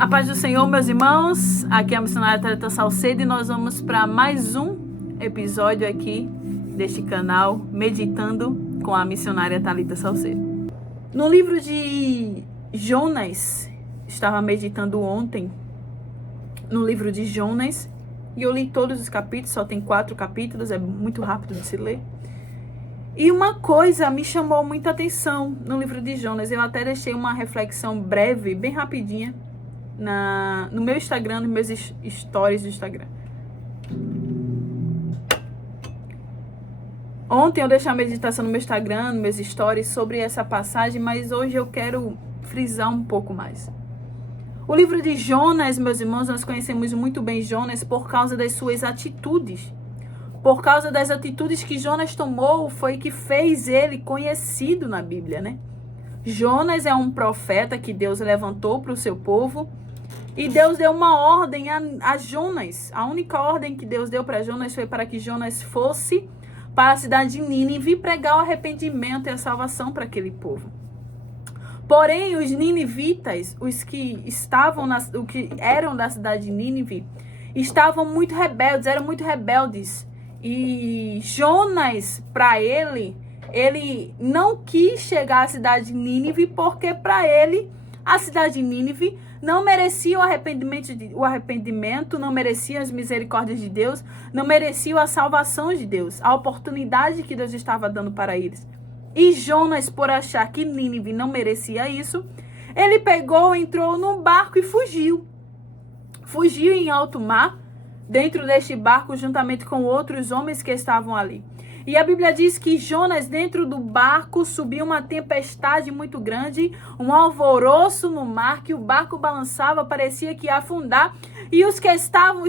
A paz do Senhor, meus irmãos. Aqui é a missionária Thalita Salcedo e nós vamos para mais um episódio aqui deste canal, Meditando com a missionária Thalita Salcedo. No livro de Jonas, estava meditando ontem no livro de Jonas e eu li todos os capítulos, só tem 4 capítulos, é muito rápido de se ler. E uma coisa me chamou muita atenção no livro de Jonas. Eu até deixei uma reflexão breve, bem rapidinha, no meu Instagram, nos meus stories do Instagram. Ontem eu deixei a meditação no meu Instagram, nos meus stories, sobre essa passagem, mas hoje eu quero frisar um pouco mais. O livro de Jonas, meus irmãos, nós conhecemos muito bem Jonas por causa das suas atitudes. Por causa das atitudes que Jonas tomou, foi que fez ele conhecido na Bíblia, né? Jonas é um profeta que Deus levantou para o seu povo. E Deus deu uma ordem a Jonas. A única ordem que Deus deu para Jonas foi para que Jonas fosse para a cidade de Nínive pregar o arrependimento e a salvação para aquele povo. Porém, os ninivitas, os que eram da cidade de Nínive, estavam muito rebeldes, eram muito rebeldes. E Jonas, para ele não quis chegar à cidade de Nínive, porque para ele a cidade de Nínive não merecia o arrependimento, não merecia as misericórdias de Deus, não merecia a salvação de Deus, a oportunidade que Deus estava dando para eles. E Jonas, por achar que Nínive não merecia isso, ele pegou, entrou num barco e fugiu. Fugiu em alto mar, dentro deste barco, juntamente com outros homens que estavam ali. E a Bíblia diz que Jonas, dentro do barco, subiu uma tempestade muito grande, um alvoroço no mar, que o barco balançava, parecia que ia afundar. E os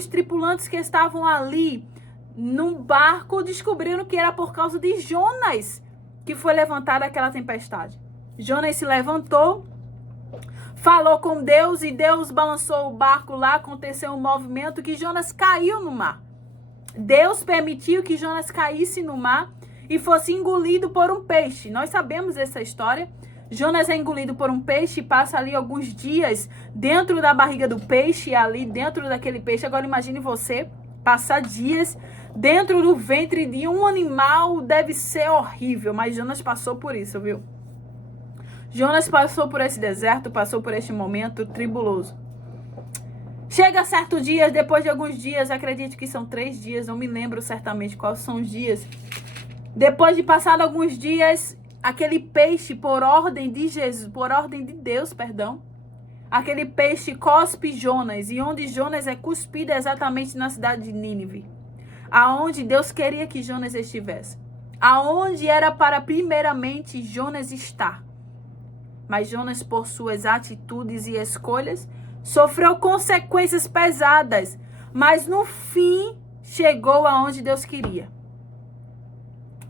tripulantes que estavam ali no barco, descobriram que era por causa de Jonas que foi levantada aquela tempestade. Jonas se levantou, falou com Deus e Deus balançou o barco lá, aconteceu um movimento que Jonas caiu no mar. Deus permitiu que Jonas caísse no mar e fosse engolido por um peixe. Nós sabemos essa história. Jonas é engolido por um peixe e passa ali alguns dias dentro da barriga do peixe, ali dentro daquele peixe. Agora imagine você passar dias dentro do ventre de um animal, deve ser horrível, mas Jonas passou por isso, viu? Jonas passou por esse deserto, passou por este momento tribuloso. Chega certo dia, depois de alguns dias, acredito que são 3 dias, não me lembro certamente quais são os dias. Depois de passar alguns dias, aquele peixe, por ordem de Deus, aquele peixe cospe Jonas, e onde Jonas é cuspido é exatamente na cidade de Nínive, aonde Deus queria que Jonas estivesse, aonde era para primeiramente Jonas estar. Mas Jonas, por suas atitudes e escolhas, sofreu consequências pesadas, mas no fim chegou aonde Deus queria.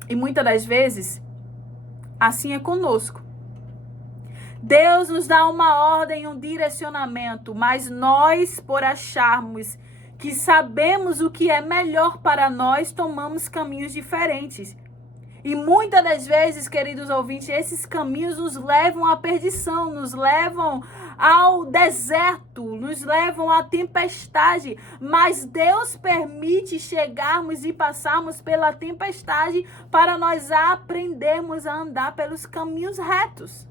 E muitas das vezes, assim é conosco. Deus nos dá uma ordem, um direcionamento, mas nós, por acharmos que sabemos o que é melhor para nós, tomamos caminhos diferentes. E muitas das vezes, queridos ouvintes, esses caminhos nos levam à perdição, nos levam ao deserto, nos levam à tempestade. Mas Deus permite chegarmos e passarmos pela tempestade para nós aprendermos a andar pelos caminhos retos,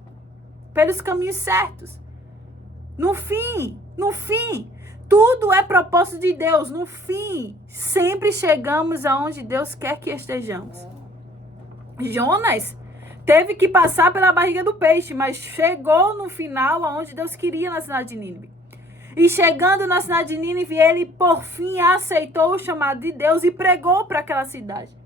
pelos caminhos certos. No fim, tudo é propósito de Deus. No fim, sempre chegamos aonde Deus quer que estejamos. Jonas teve que passar pela barriga do peixe, mas chegou no final aonde Deus queria, na cidade de Nínive. E chegando na cidade de Nínive, ele por fim aceitou o chamado de Deus e pregou para aquela cidade.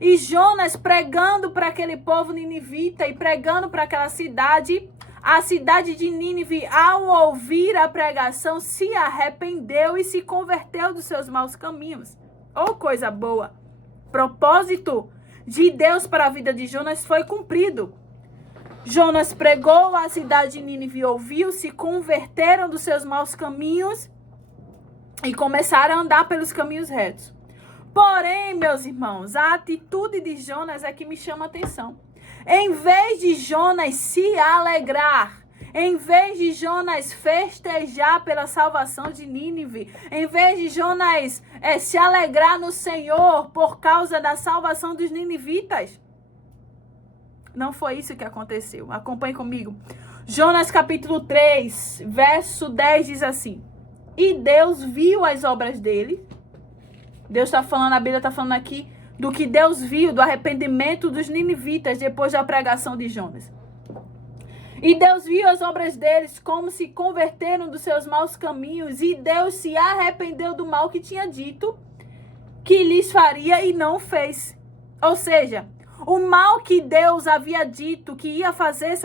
E Jonas, pregando para aquele povo ninivita e pregando para aquela cidade, a cidade de Nínive, ao ouvir a pregação, se arrependeu e se converteu dos seus maus caminhos. Oh, coisa boa! Propósito de Deus para a vida de Jonas foi cumprido. Jonas pregou, a cidade de Nínive ouviu, se converteram dos seus maus caminhos e começaram a andar pelos caminhos retos. Porém, meus irmãos, a atitude de Jonas é que me chama a atenção. Em vez de Jonas se alegrar, Em vez de Jonas festejar pela salvação de Nínive, em vez de Jonas se alegrar no Senhor por causa da salvação dos ninivitas. Não foi isso que aconteceu. Acompanhe comigo. Jonas capítulo 3, verso 10 diz assim: e Deus viu as obras dele. Deus está falando, a Bíblia está falando aqui do que Deus viu, do arrependimento dos ninivitas depois da pregação de Jonas. E Deus viu as obras deles, como se converteram dos seus maus caminhos, e Deus se arrependeu do mal que tinha dito que lhes faria e não fez. Ou seja, o mal que Deus havia dito que ia fazer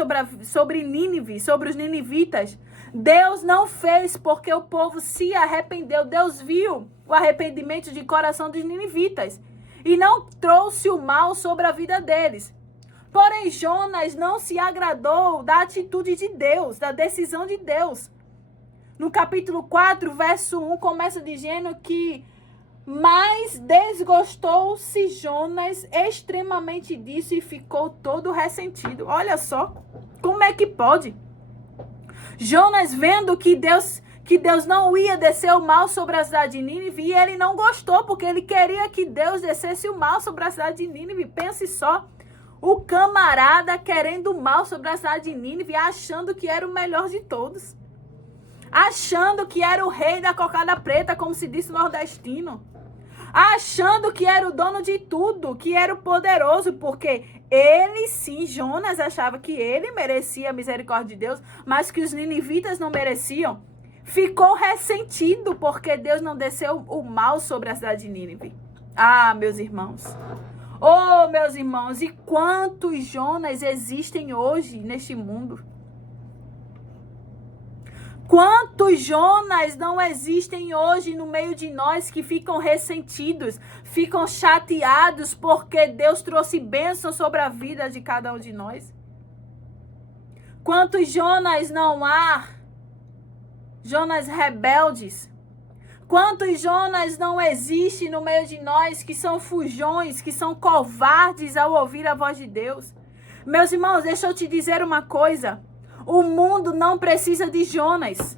sobre Nínive, sobre os ninivitas, Deus não fez porque o povo se arrependeu. Deus viu o arrependimento de coração dos ninivitas e não trouxe o mal sobre a vida deles. Porém, Jonas não se agradou da atitude de Deus, da decisão de Deus. No capítulo 4, verso 1, começa dizendo que mas desgostou-se Jonas extremamente disso e ficou todo ressentido. Olha só, como é que pode? Jonas vendo que Deus não ia descer o mal sobre a cidade de Nínive, e ele não gostou, porque ele queria que Deus descesse o mal sobre a cidade de Nínive. Pense só, o camarada querendo o mal sobre a cidade de Nínive, achando que era o melhor de todos. Achando que era o rei da cocada preta, como se disse nordestino. Achando que era o dono de tudo, que era o poderoso, porque ele sim, Jonas, achava que ele merecia a misericórdia de Deus, mas que os ninivitas não mereciam. Ficou ressentido porque Deus não desceu o mal sobre a cidade de Nínive. Ah, meus irmãos. Oh, meus irmãos, e quantos Jonas existem hoje neste mundo? Quantos Jonas não existem hoje no meio de nós que ficam ressentidos, ficam chateados porque Deus trouxe bênção sobre a vida de cada um de nós? Quantos Jonas não há? Jonas rebeldes. Quantos Jonas não existem no meio de nós que são fujões, que são covardes ao ouvir a voz de Deus? Meus irmãos, deixa eu te dizer uma coisa. O mundo não precisa de Jonas.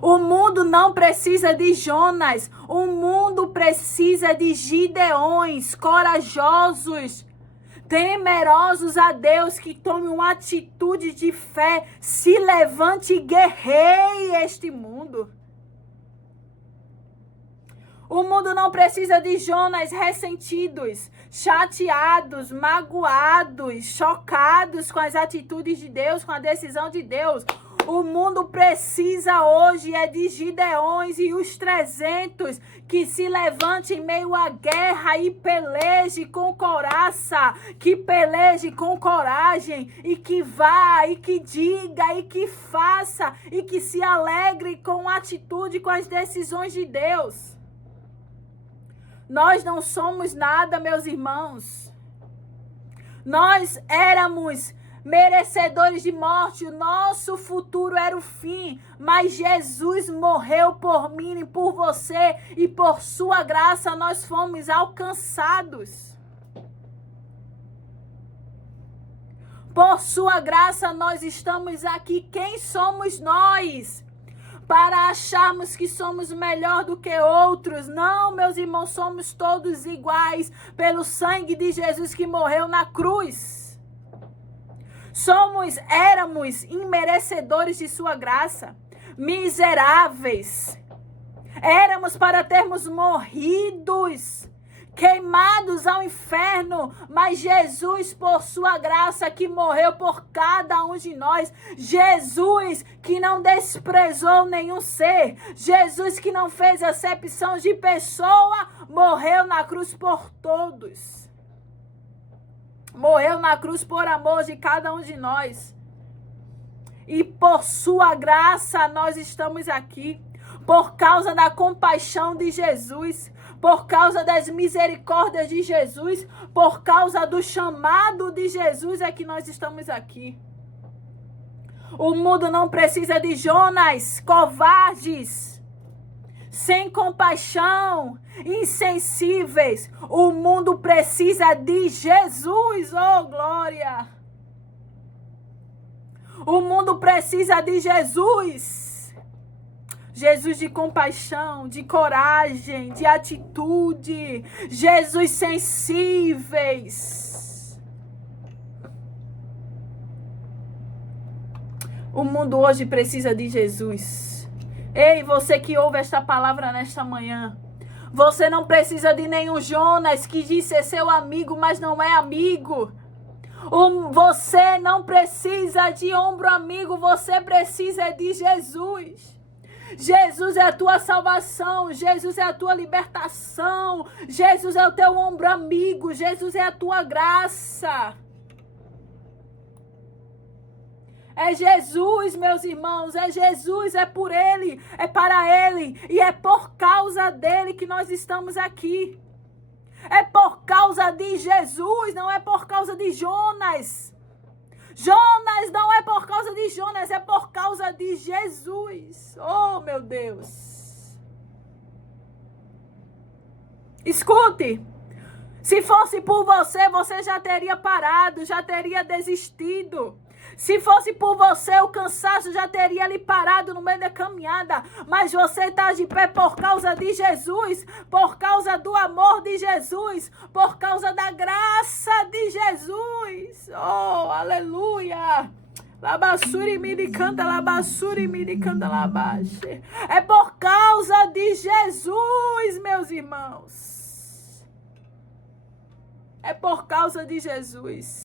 O mundo não precisa de Jonas. O mundo precisa de Gideões, corajosos, temerosos a Deus, que tomem uma atitude de fé, se levante e guerreie este mundo. O mundo não precisa de Jonas ressentidos, chateados, magoados, chocados com as atitudes de Deus, com a decisão de Deus. O mundo precisa hoje de Gideões e os 300 que se levantem em meio à guerra e peleje com coraça, que peleje com coragem e que vá e que diga e que faça e que se alegre com a atitude, com as decisões de Deus. Nós não somos nada, meus irmãos. Nós éramos merecedores de morte, o nosso futuro era o fim, mas Jesus morreu por mim e por você, e por sua graça nós fomos alcançados. Por sua graça nós estamos aqui. Quem somos nós para acharmos que somos melhor do que outros? Não, meus irmãos, somos todos iguais pelo sangue de Jesus que morreu na cruz. Éramos imerecedores de sua graça, miseráveis. Éramos para termos morridos, queimados ao inferno, mas Jesus, por sua graça, que morreu por cada um de nós, Jesus que não desprezou nenhum ser, Jesus que não fez acepção de pessoa, morreu na cruz por todos. Morreu na cruz por amor de cada um de nós. E por sua graça nós estamos aqui. Por causa da compaixão de Jesus. Por causa das misericórdias de Jesus. Por causa do chamado de Jesus é que nós estamos aqui. O mundo não precisa de Jonas, covardes, sem compaixão, insensíveis. O mundo precisa de Jesus, oh glória! O mundo precisa de Jesus. Jesus de compaixão, de coragem, de atitude. Jesus sensíveis. O mundo hoje precisa de Jesus. Ei, você que ouve esta palavra nesta manhã. Você não precisa de nenhum Jonas que diz ser seu amigo, mas não é amigo. Você não precisa de ombro amigo, você precisa de Jesus. Jesus é a tua salvação, Jesus é a tua libertação, Jesus é o teu ombro amigo, Jesus é a tua graça. É Jesus, meus irmãos, é Jesus, é por Ele, é para Ele e é por causa dEle que nós estamos aqui. É por causa de Jesus, não é por causa de Jonas. Jonas não é por causa de Jonas, é por causa de Jesus. Oh, meu Deus. Escute. Se fosse por você, você já teria parado, já teria desistido. Se fosse por você, o cansaço já teria lhe parado no meio da caminhada. Mas você está de pé por causa de Jesus, por causa do amor de Jesus, por causa da graça de Jesus. Oh, aleluia! Labassuri me canta, labassuri me canta, labaxe. É por causa de Jesus, meus irmãos. É por causa de Jesus.